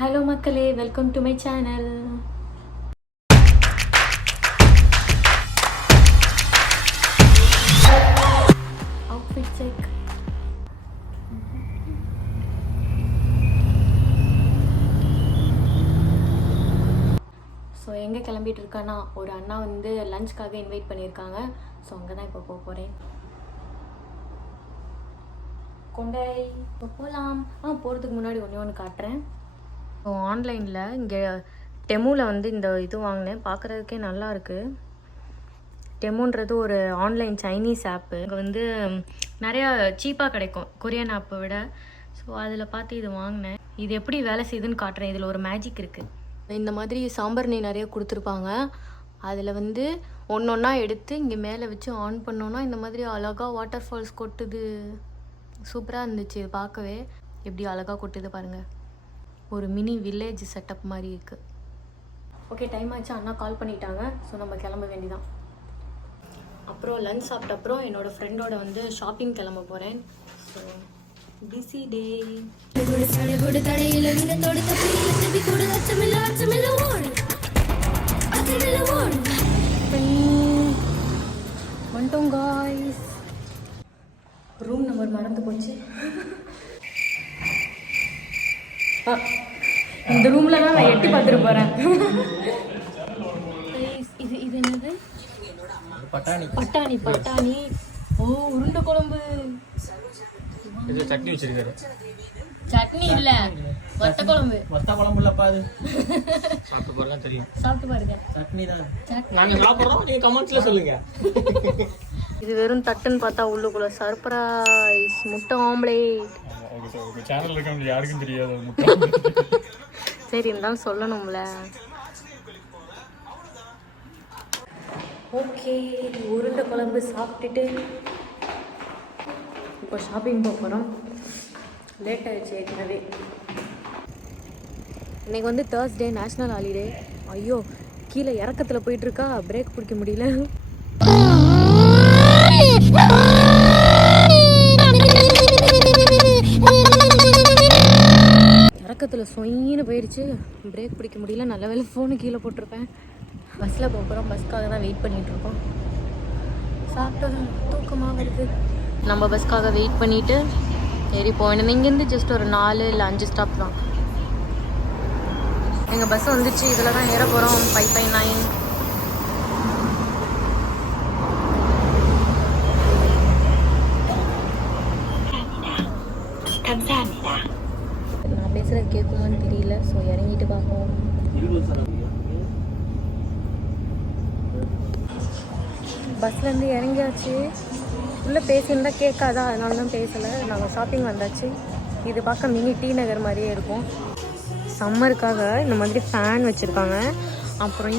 Hello மக்களே, welcome to my channel. Outfit check. So எங்கே கிளம்பிட்டு இருக்கேன்னா, ஒரு அண்ணா வந்து லஞ்சுக்காக இன்வைட் பண்ணியிருக்காங்க. ஸோ அங்கே தான் இப்போ போக போகிறேன். கொண்டை இப்போ போகலாம். போகிறதுக்கு முன்னாடி ஒன்று காட்டுறேன். ஸோ ஆன்லைனில் இங்கே டெமுவில் வந்து இந்த இது வாங்கினேன். பார்க்குறதுக்கே நல்லா இருக்குது. டெமுன்றது ஒரு ஆன்லைன் சைனீஸ் ஆப்பு. இங்கே வந்து நிறையா சீப்பாக கிடைக்கும் கொரியன் ஆப்பை விட. ஸோ அதில் பார்த்து இது வாங்கினேன். இது எப்படி வேலை செய்யுதுன்னு காட்டுறேன். இதில் ஒரு மேஜிக் இருக்குது. இந்த மாதிரி சாம்பார் நெய் நிறைய கொடுத்துருப்பாங்க. அதில் வந்து ஒன்றா எடுத்து இங்கே மேலே வச்சு ஆன் பண்ணோன்னா இந்த மாதிரி அழகாக வாட்டர் ஃபால்ஸ் கொட்டுது. சூப்பராக இருந்துச்சு பார்க்கவே. எப்படி அழகாக கொட்டுது பாருங்கள். ஒரு மினி வில்லேஜ் செட்டப் மாதிரி இருக்குது. ஓகே, டைம் ஆச்சு. அண்ணா கால் பண்ணிட்டாங்க. ஸோ நம்ம கிளம்ப வேண்டிதான். அப்புறம் லஞ்ச் சாப்பிட்ட அப்புறம் என்னோடய ஃப்ரெண்டோட வந்து ஷாப்பிங் கிளம்ப போகிறேன். ஸோ பிஸி டே. வந்துட்டோம் காய்ஸ். ரூம் நம்பர் மறந்து போச்சு. இந்த ரூம்ல தான் நான் எட்டி பார்த்துட்டு போறேன். இது இது என்னது? பட்டாணி. பட்டாணி. ஓ, உருண்டை குழம்பு. இது சட்னி வச்சிருக்காரு. சட்னி இல்ல, வத்த குழம்பு. வத்த குழம்பு இல்லப்பா, அது சாப்பிட்டு பாருங்க தெரியும். சாப்பிட்டு பாருங்க. சட்னி தான். நாங்க சாப்பிடுறோம், நீங்க கமெண்ட்ஸ்ல சொல்லுங்க. இது வெறும் தட்டுன்னு பார்த்தா உள்ளுக்குள்ள சர்ப்ரைஸ் முட்டை ஆம்லேட். சேனல்ல இருக்க யாருக்கும் தெரியாது முட்டை. சரி, இருந்தாலும் சொல்லணும்ல. ஓகே, உருண்டை குழம்பு சாப்பிட்டுட்டு இப்போ ஷாப்பிங் போக போகிறோம். லேட் ஆகிடுச்சு ஏற்கனவே. இன்றைக்கி வந்து தேர்ஸ்டே, நேஷ்னல் ஹாலிடே. ஐயோ, கீழே இறக்கத்தில் போயிட்டுருக்கா, பிரேக் பிடிக்க முடியல. இறக்கத்தில் சொயின்னு போயிடுச்சு, பிரேக் பிடிக்க முடியல. நல்ல வேலை ஃபோனு கீழே போட்டிருப்பேன். பஸ்ஸில் போகிறோம். பஸ்க்காக தான் வெயிட் பண்ணிகிட்ருக்கோம். சாப்பிட்டதும் தூக்கமாக வருது. நம்ம பஸ்க்காக வெயிட் பண்ணிவிட்டு ஏறி போகணும். இங்கேருந்து ஜஸ்ட் ஒரு 4 இல்லை 5 ஸ்டாப் தான். எங்கள் பஸ் வந்துச்சு. இதில் தான் ஏற போகிறோம். 559. நான் பேசுகிறது கேட்குமான்னு தெரியல. ஸோ இறங்கிட்டு பார்ப்போம். பஸ்லேருந்து இறங்கியாச்சு. உள்ளே பேசியிருந்தா கேட்காதா, அதனால தான் பேசலை. நாங்கள் ஷாப்பிங் வந்தாச்சு. இது பார்க்க மினி டி நகர் மாதிரியே இருக்கும். சம்மருக்காக இந்த மாதிரி ஃபேன் வச்சுருக்காங்க. அப்புறம்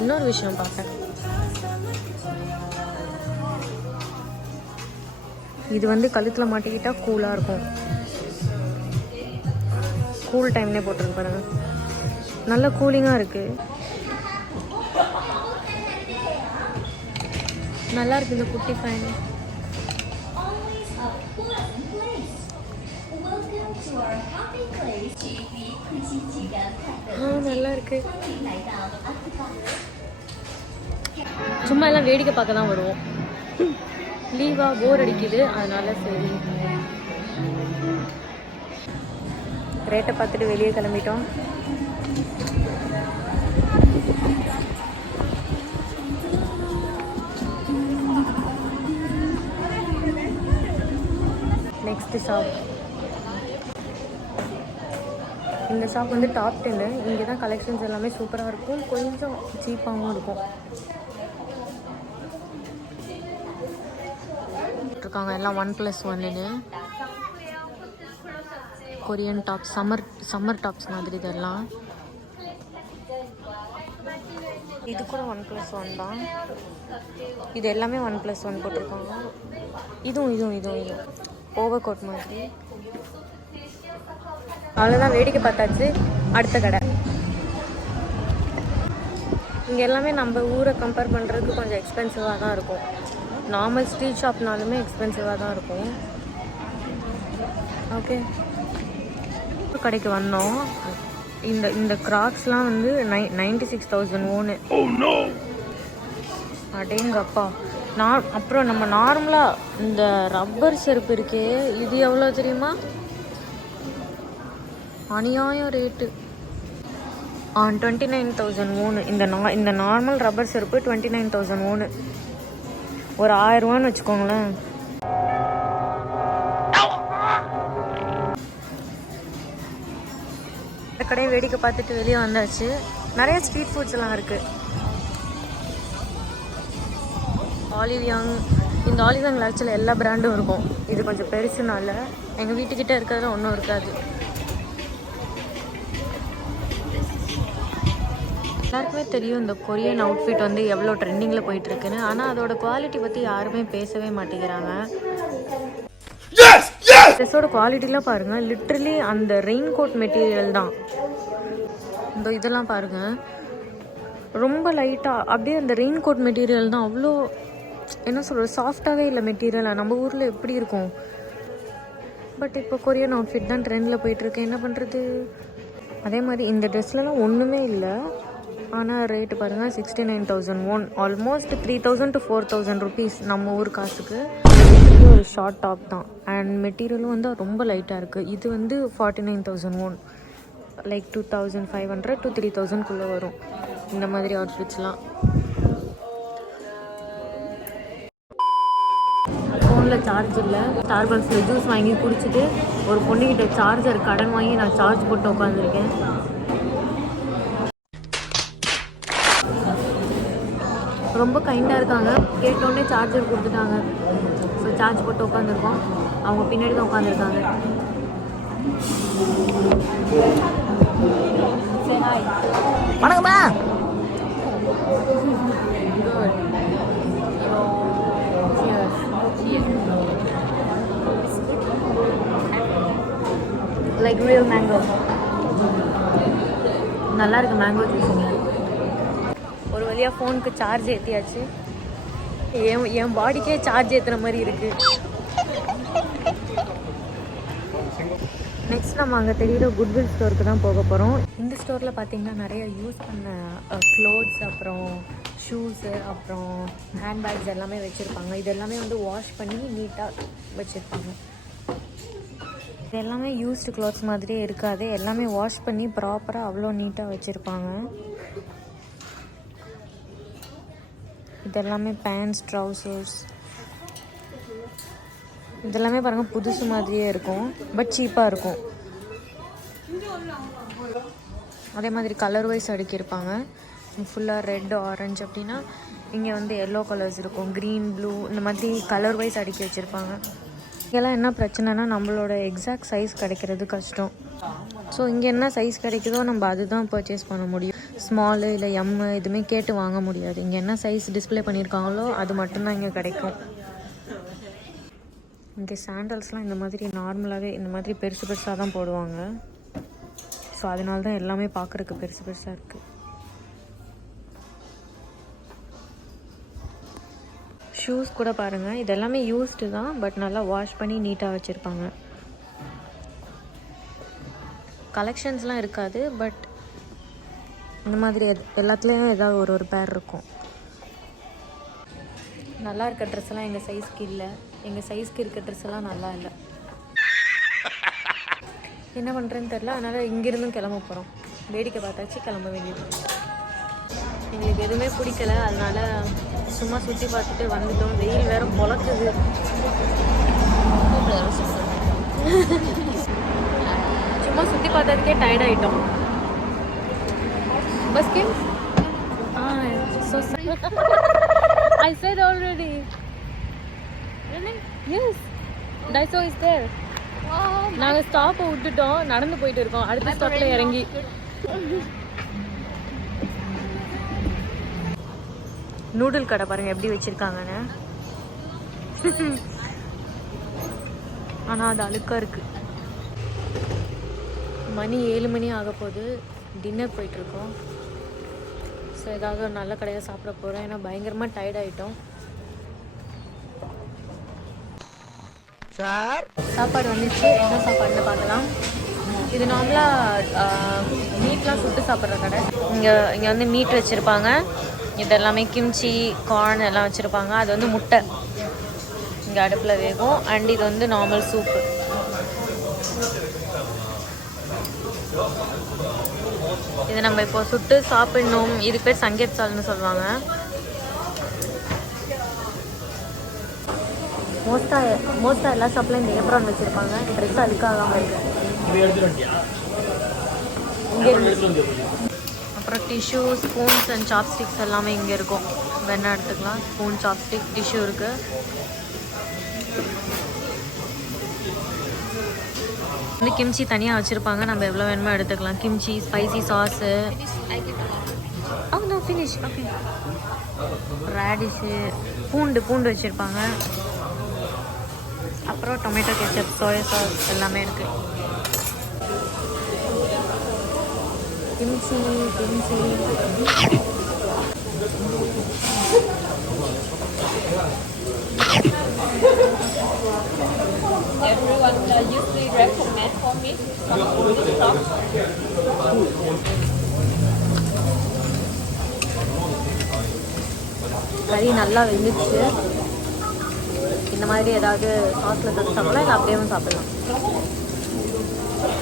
இன்னொரு விஷயம் பார்த்தேன். இது வந்து கழுத்தில் மாட்டிக்கிட்டால் கூலாக இருக்கும். கூல் டைம்லேயே போட்டிருக்கு பாருங்க. நல்ல கூலிங்காக இருக்குது. நல்லா இருக்குது இந்த குட்டி ஃபேன். நல்லா இருக்கு. சும்மா எல்லாம் வேடிக்கை பார்க்க தான் வருவோம். லீவா, போர் அடிக்குது, அதனால சரி. ரேட்டை பார்த்துட்டு வெளியே கிளம்பிட்டோம். Next shop. இந்த ஷாப் வந்து டாப் 10. இங்கே தான் கலெக்ஷன்ஸ் எல்லாமே சூப்பராக இருக்கும். கொஞ்சம் சீப்பாகவும் இருக்கும். இருக்காங்க எல்லாம் 1+1ன்னு கொரியன் டாப்ஸ், சம்மர் டாப்ஸ் மாதிரி. இதெல்லாம் இது கூட 1+1 தான். இது எல்லாமே 1+1 போட்டிருக்காங்க. இதுவும் ஓவர் கோட் மாதிரி. அவ்வளோதான், வேடிக்கை பார்த்தாச்சு. அடுத்த கடை. இங்கே எல்லாமே நம்ம ஊரை கம்பேர் பண்ணுறதுக்கு கொஞ்சம் எக்ஸ்பென்சிவாக தான் இருக்கும். நார்மல் ஸ்ட்ரீட் ஷாப்னாலுமே எக்ஸ்பென்சிவாக தான் இருக்கும். ஓகே, கடைக்கு வந்தோம். இந்த கிராக்ஸ்லாம் வந்து 96,000 ஓனு. அடேங்கப்பா. அப்புறம் நம்ம நார்மலாக இந்த ரப்பர் செருப்பு இருக்கே, இது எவ்வளோ தெரியுமா? அநியாயம் ரேட்டு. 29,000 ஓனு. இந்த நார்மல் ரப்பர் செருப்பு 29,000 ஓனு. ஒரு 1000 ரூபான்னு வச்சுக்கோங்களேன். இந்த கடையை வேடிக்கை பார்த்துட்டு வெளியே வந்தாச்சு. நிறைய ஸ்ட்ரீட் ஃபுட்ஸ் எல்லாம் இருக்கு. ஆலிவியாங். இந்த ஆலிவியாங்கில் ஆக்சுவலி எல்லா பிராண்டும் இருக்கும். இது கொஞ்சம் பெருசுனால எங்கள் வீட்டுக்கிட்ட இருக்கிறதுல ஒன்றும் இருக்காது. எல்லாருக்குமே தெரியும் இந்த கொரியன் அவுட்ஃபிட் வந்து எவ்வளோ ட்ரெண்டிங்கில் போயிட்டுருக்குன்னு. ஆனால் அதோட குவாலிட்டி பற்றி யாருமே பேசவே மாட்டேங்கிறாங்க. ட்ரெஸ்ஸோட குவாலிட்டிலாம் பாருங்கள். லிட்ரலி அந்த ரெயின் கோட் மெட்டீரியல் தான். இந்த இதெல்லாம் பாருங்கள், ரொம்ப லைட்டாக அப்படியே அந்த ரெயின் கோட் மெட்டீரியல் தான். அவ்வளோ என்ன சொல்கிறது, சாஃப்டாகவே இல்லை மெட்டீரியலாக. நம்ம ஊரில் எப்படி இருக்கும். பட் இப்போ கொரியன் அவுட்ஃபிட் தான் ட்ரெண்டில் போயிட்டுருக்கு. என்ன பண்ணுறது. அதே மாதிரி இந்த ட்ரெஸ்லலாம் ஒன்றுமே இல்லை. ஆனால் ரேட்டு பாருங்கள் 69,000 ஓன். ஆல்மோஸ்ட் 3,000 to 4,000 ருபீஸ் நம்ம ஊர் காசுக்கு. இது ஒரு ஷார்ட் டாப் தான். அண்ட் மெட்டீரியலும் வந்து ரொம்ப லைட்டாக இருக்குது. இது வந்து 49,000 ஓன். லைக் 2,500 to 3,000 வரும் இந்த மாதிரி அவுட்ஃபிட்ஸ்லாம். ஃபோனில் சார்ஜ் இல்லை. ஸ்டார்பக்ஸில் ஜூஸ் வாங்கி குடிச்சிட்டு ஒரு பொண்ணுக்கிட்ட சார்ஜர் கடன் வாங்கி நான் சார்ஜ் போட்டு உட்காந்துருக்கேன். ரொம்ப கைண்டாக இருக்காங்க. கேட்டோடனே சார்ஜர் கொடுத்துட்டாங்க. ஸோ சார்ஜ் போட்டு உட்காந்துருக்கோம். அவங்க பின்னாடி தான் உட்காந்துருக்காங்க. வணக்கம்மா. Like real mango. நல்லா இருக்கு மேங்கோ ஜூஸுங்க. ஒரு வழியாக ஃபோனுக்கு சார்ஜ் ஏற்றியாச்சு. என் பாடிக்கே சார்ஜ் ஏற்றுற மாதிரி இருக்குது. நெக்ஸ்ட் நம்ம அங்கே தெரியுற குட்வில் ஸ்டோருக்கு தான் போக போகிறோம். இந்த ஸ்டோரில் பார்த்தீங்கன்னா நிறைய யூஸ் பண்ண க்ளோத்ஸ், அப்புறம் ஷூஸு, அப்புறம் ஹேண்ட்பேக்ஸ் எல்லாமே வச்சுருப்பாங்க. இது எல்லாமே வந்து வாஷ் பண்ணி நீட்டாக வச்சுருப்பாங்க. இது எல்லாமே யூஸ்டு க்ளாத்ஸ் மாதிரியே இருக்காது. எல்லாமே வாஷ் பண்ணி ப்ராப்பராக அவ்வளோ நீட்டாக வச்சுருப்பாங்க. இதெல்லாமே பேண்ட்ஸ், ட்ரௌசர்ஸ், இதெல்லாமே பாருங்கள் புதுசு மாதிரியே இருக்கும். பட் சீப்பாக இருக்கும். அதே மாதிரி கலர் வைஸ் அடுக்கியிருப்பாங்க. ஃபுல்லாக ரெட், ஆரஞ்சு அப்படின்னா இங்கே வந்து எல்லோ கலர்ஸ் இருக்கும். க்ரீன், ப்ளூ, இந்த மாதிரி கலர் வைஸ் அடுக்கி வச்சுருப்பாங்க. இங்கெல்லாம் என்ன பிரச்சனைனா நம்மளோட எக்ஸாக்ட் சைஸ் கிடைக்கிறது கஷ்டம். ஸோ இங்கே என்ன சைஸ் கிடைக்குதோ நம்ம அதுதான் பர்ச்சேஸ் பண்ண முடியும். ஸ்மாலு இல்லை எம்மு எதுவுமே கேட்டு வாங்க முடியாது. இங்கே என்ன சைஸ் டிஸ்பிளே பண்ணியிருக்காங்களோ அது மட்டும்தான் இங்கே கிடைக்கும். இங்கே சாண்டல்ஸ்லாம் இந்த மாதிரி நார்மலாகவே இந்த மாதிரி பெருசு பெருசாக தான் போடுவாங்க. ஸோ அதனால தான் எல்லாமே பார்க்குறதுக்கு பெருசு பெருசாக இருக்குது. ஷூஸ் கூட பாருங்கள். இது எல்லாமே யூஸ்டு தான். பட் நல்லா வாஷ் பண்ணி நீட்டாக வச்சுருப்பாங்க. கலெக்ஷன்ஸ்லாம் இருக்காது. பட் இந்த மாதிரி எல்லாத்துலேயும் ஏதாவது ஒரு பேர் இருக்கும். நல்லா இருக்க ட்ரெஸ் எல்லாம் எங்கள் சைஸ்க்கு இல்லை. எங்கள் சைஸ்க்கு இருக்க ட்ரெஸ் எல்லாம் நல்லா இல்லை. என்ன பண்ணுறேன்னு தெரில. அதனால் இங்கேருந்தும் கிளம்ப போகிறோம். வேடிக்கை பார்த்தாச்சு, கிளம்ப வேண்டியது. எங்களுக்கு எதுவுமே பிடிக்கல. அதனால் சும்மா சுற்றி பார்த்துட்டு வந்துட்டோம். வெயில் வேறு பொழக்குது. சும்மா சுற்றி பார்த்ததுக்கே டயர்ட் ஆகிட்டோம். Bus game. So sorry. I said already. Really? Yes. Daiso is there. நாங்கள் ஸ்டாப்பை விட்டுட்டோம், நடந்து போயிட்டு இருக்கோம். அடுத்த ஸ்டாப்பில் இறங்கி நூடுல் கடை பாருங்கள் எப்படி வச்சுருக்காங்கன்னு. ஆனால் அது அழுக்காக இருக்குது. மணி 7 மணி ஆக போகுது. டின்னர் போயிட்டுருக்கோம். ஸோ ஏதாவது ஒரு நல்ல கடையாக சாப்பிட போகிறோம். ஏன்னா பயங்கரமாக டயர்ட் ஆகிட்டோம். சாப்பாடு வந்துச்சு. என்ன சாப்பாடுன்னு பார்க்கலாம். இது நார்மலாக மீட் சுட்டு சாப்பிட்ற கடை. இங்கே வந்து மீட் வச்சுருப்பாங்க. இது எல்லாமே கிம்ச்சி கார்ன் எல்லாம் வச்சுருப்பாங்க. அது வந்து முட்டை இங்கே அடுப்பில் வேகும். அண்ட் இது வந்து நார்மல் சூப்பு. இது நம்ம இப்போ சுட்டு சாப்பிடணும். இதுக்கு பேர் சங்கேத் சால்னு சொல்லுவாங்க. மோஸ்ட்டாக எல்லா ஷாப்லையும் இந்த ஏப்ரான் வச்சுருப்பாங்க. ட்ரெஸ் அழுக்காகாமல் இருக்குது. அப்புறம் டிஷ்யூ, ஸ்பூன்ஸ் அண்ட் சாப்ஸ்டிக்ஸ் எல்லாமே இங்கே இருக்கும். வேணா எடுத்துக்கலாம். ஸ்பூன், சாப்ஸ்டிக், டிஷ்யூ இருக்குது. வந்து கிம்ச்சி தனியாக வச்சுருப்பாங்க. நம்ம எவ்வளோ வேணுமோ எடுத்துக்கலாம். Kimchi, spicy sauce, finish. Okay, radish, பூண்டு வச்சுருப்பாங்க. அப்புறம் டொமேட்டோ கெச்சப், சோயா சாஸ் எல்லாமே இருக்குது. Kimchi Everyone usually recommend for me some food stuff. கறி நல்லா வெந்துச்சு. இந்த மாதிரி ஏதாவது சாஸில் தொட்டு சாப்பிடலாம், இல்லை அப்படியே சாப்பிடலாம்.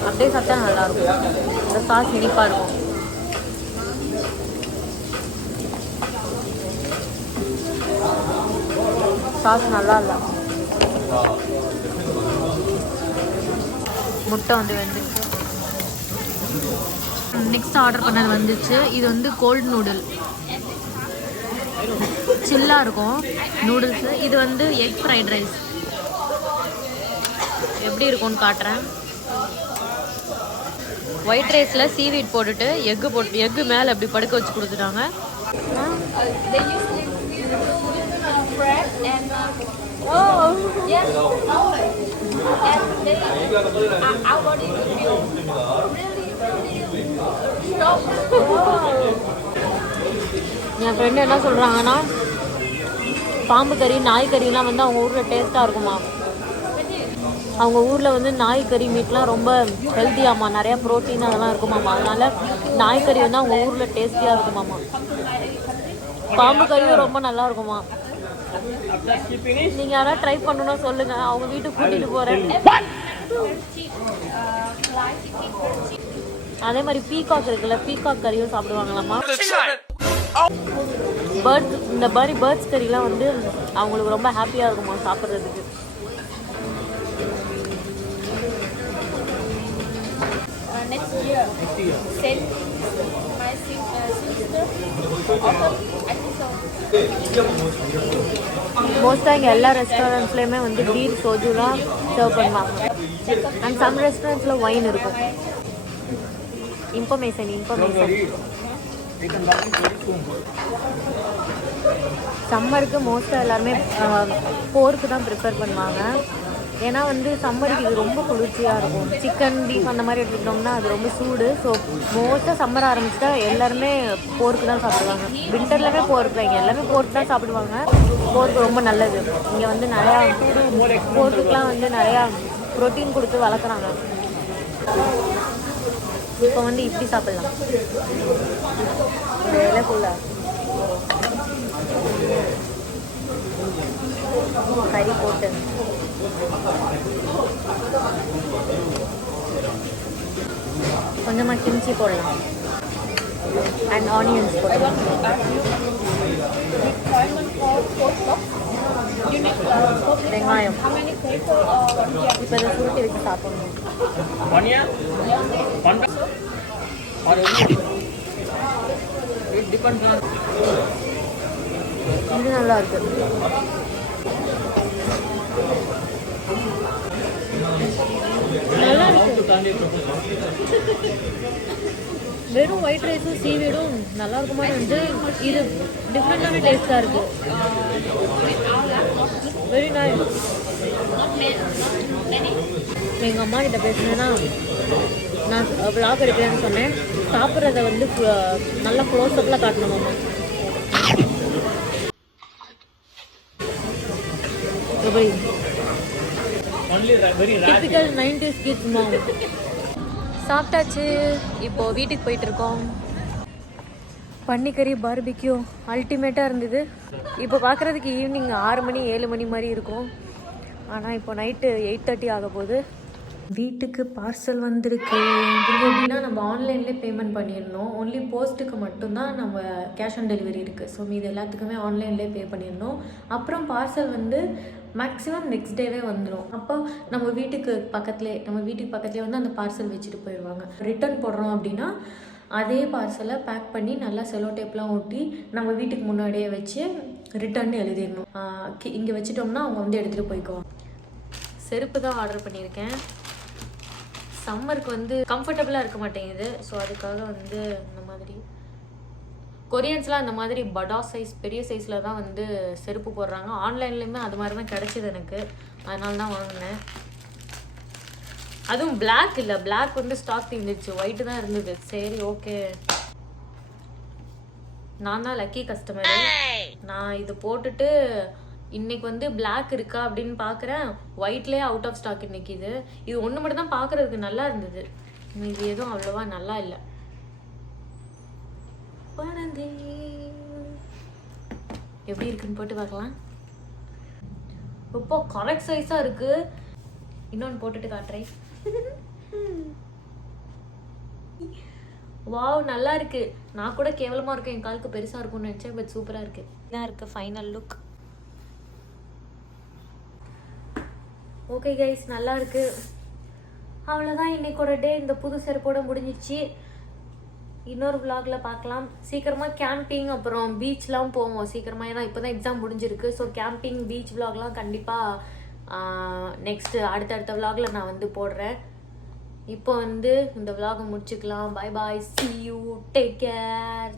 அப்படியே சாப்பிட்டா நல்லாயிருக்கும். இந்த சாஸ் இனிப்பாக இருக்கும். சாஸ் நல்லா இல்லை. முட்டை வந்து வந்துச்சு. நெக்ஸ்ட் ஆர்டர் பண்ணது வந்துச்சு. இது வந்து கோல்டு நூடுல், சில்லாக இருக்கும் நூடுல்ஸு. இது வந்து எக் ஃப்ரைட் ரைஸ். எப்படி இருக்கும்னு காட்டுறேன். ஒயிட் ரைஸில் சீவீட் போட்டுட்டு எக்கு மேலே அப்படி படுக்க வச்சு கொடுத்துட்டாங்க. They usually bread and yes, and they our body feel really strong. N friend என்ன சொல்கிறாங்கன்னா, பாம்பு கறி, நாய் கறிலாம் வந்து அவங்க ஊரில் டேஸ்ட்டாக இருக்குமா. அவங்க ஊரில் வந்து நாய்க்கறி மீட்லாம் ரொம்ப ஹெல்த்தியாமா, நிறையா ப்ரோட்டீன் அதெல்லாம் இருக்குமாம்மா. அதனால் நாய்க்கறி வந்து அவங்க ஊரில் டேஸ்டியாக இருக்குமாம்மா. பாம்பு கறியும் ரொம்ப நல்லா இருக்குமா. நீங்கள் யாராவது ட்ரை பண்ணணும்னா சொல்லுங்கள், அவங்க வீட்டுக்கு கூட்டிகிட்டு போகிறேன். அதே மாதிரி பீகாக் இருக்குல்ல, பீகாக் கறியும் சாப்பிடுவாங்களாம்மா. இந்த மாதிரி பேர்ட்ஸ் கறிலாம் வந்து அவங்களுக்கு ரொம்ப ஹாப்பியாக இருக்குமா சாப்பிட்றதுக்கு. Next year, send my sister. I think so. மோஸ்ட்டாக இங்கே எல்லா ரெஸ்டாரண்ட்ஸ்லேயுமே வந்து பீர், சோஜுலாம் சர்வ் பண்ணுவாங்க. அண்ட் சம் ரெஸ்டாரண்ட்ஸில் ஒயின் இருக்கும். இன்ஃபர்மேஷன் சம்மருக்கு மோஸ்ட்டாக எல்லாருமே போர்க்கு தான் ப்ரிஃபர் பண்ணுவாங்க. ஏன்னா வந்து சம்மருக்கு இது ரொம்ப குளிர்ச்சியாக இருக்கும். சிக்கன், பீஃப் அந்த மாதிரி எடுத்துக்கிட்டோம்னா அது ரொம்ப சூடு. ஸோ மோஸ்ட்டாக சம்மர் ஆரம்பிச்சிட்டா எல்லாருமே போர்க்கு தான் சாப்பிடுவாங்க. வின்டர்லவே போர்க்கு, இங்கே எல்லாமே போர்க்கு தான் சாப்பிடுவாங்க. போர்க்கு ரொம்ப நல்லது. இங்கே வந்து நிறையா போர்க்குலாம் வந்து நிறையா ப்ரோட்டீன் கொடுத்து வளர்க்குறாங்க. இப்போ வந்து இப்படி சாப்பிட்லாம். இலைக்குள்ள கறி போட்டு கொஞ்சமாக கிம்ச்சி போடலாம். அண்ட் ஆனியன்ஸ் போடலாம். வெங்காயம் இப்போ இதை சுருட்டி வச்சு சாப்பிடணும். இது நல்லா இருக்கு. நல்லா இருக்கு. வெறும் ஒயிட் ரைஸும் சீவீடும் நல்லா இருக்குமா வந்து இது டிஃப்ரெண்டான டேஸ்டாக இருக்கு. Very nice. எங்கள் அம்மா கிட்ட பேசுனேன்னா நான் விளாக் எடுக்கிறேன்னு சொன்னேன். சாப்பிட்றத வந்து நல்லா க்ளோஸ்அப்பில் காட்டணுமாம்மா. எப்படி டிபிக்கல் 90s கிட்ஸ் மாம். சாப்பிட்டாச்சு. இப்போ வீட்டுக்கு போயிட்டு இருக்கோம். பன்னிக்கறி பார்பிக்யூ அல்டிமேட்டாக இருந்தது. இப்போ பார்க்குறதுக்கு ஈவினிங் 6 மணி 7 மணி மாதிரி இருக்கும். ஆனால் இப்போ நைட்டு 8:30 ஆக போகுது. வீட்டுக்கு பார்சல் வந்திருக்கு. இது எப்படின்னா நம்ம ஆன்லைன்லேயே பேமெண்ட் பண்ணிடணும். ஒன்லி போஸ்ட்டுக்கு மட்டும்தான் நம்ம கேஷ் ஆன் டெலிவரி இருக்குது. ஸோ மீது எல்லாத்துக்குமே ஆன்லைன்லேயே பே பண்ணிடணும். அப்புறம் பார்சல் வந்து மேக்ஸிமம் நெக்ஸ்ட் டேவே வந்துடும். அப்போ நம்ம வீட்டுக்கு பக்கத்துலேயே வந்து அந்த பார்சல் வச்சுட்டு போயிடுவாங்க. ரிட்டர்ன் போடுறோம் அப்படின்னா அதே பார்சலை பேக் பண்ணி நல்லா செலோ டேப்லாம் ஒட்டி நம்ம வீட்டுக்கு முன்னாடியே வச்சு ரிட்டர்ன் எழுதிடணும். இங்கே வச்சுட்டோம்னா அவங்க வந்து எடுத்துகிட்டு போய்க்குவாங்க. செருப்பு தான் ஆர்டர் பண்ணியிருக்கேன். சம்மருக்கு வந்து கம்ஃபர்டபுளாக இருக்க மாட்டேங்குது. ஸோ அதுக்காக வந்து இந்த மாதிரி கொரியன்ஸ்லாம் இந்த மாதிரி படா சைஸ் பெரிய சைஸில் தான் வந்து செருப்பு போடுறாங்க. ஆன்லைன்லேயுமே அது மாதிரி தான் கிடச்சிது எனக்கு. அதனால தான் வாங்கினேன். அதுவும் பிளாக் இல்லை, பிளாக் வந்து ஸ்டாக் தீர்ந்துச்சு, ஒயிட்டு தான் இருந்தது. சரி ஓகே, நான் தான் லக்கி கஸ்டமர். நான் இது போட்டுட்டு இன்னைக்கு வந்து பிளாக் இருக்கா அப்படின்னு பார்க்குறேன். ஒயிட்லேயே அவுட் ஆஃப் ஸ்டாக் இன்னைக்கு. இது ஒன்று மட்டும் தான் பார்க்குறதுக்கு நல்லா இருந்தது. இது எதுவும் அவ்வளோவா நல்லா இல்லை. எப்படி இருக்குன்னு போட்டு பார்க்கலாம். இப்போ கரெக்ட் சைஸாக இருக்கு. இன்னொன்று போட்டுட்டு காட்டுறேன். வாவ், நல்லா இருக்கு. நான் கூட கேவலமாக இருக்கும், என் காலுக்கு பெருசாக இருக்கும்னு நினச்சேன். பட் சூப்பராக இருக்கு. இதான் இருக்கு ஃபைனல் லுக். ஓகே கைஸ், நல்லா இருக்கு. அவ்வளோதான் இன்னைக்கோட டே. இந்த புது செருப்போட முடிஞ்சிச்சு. இன்னொரு vlogல பார்க்கலாம். சீக்கிரமாக கேம்பிங் அப்புறம் பீச்லாம் போவோம் சீக்கிரமாக. ஏன்னா இப்போ தான் எக்ஸாம் முடிஞ்சிருக்கு. ஸோ கேம்பிங் பீச் vlogலாம் கண்டிப்பாக நெக்ஸ்ட்டு அடுத்தடுத்த vlogல நான் வந்து போடுறேன். இப்போ வந்து இந்த vlog முடிச்சுக்கலாம். Bye bye, see you, take care.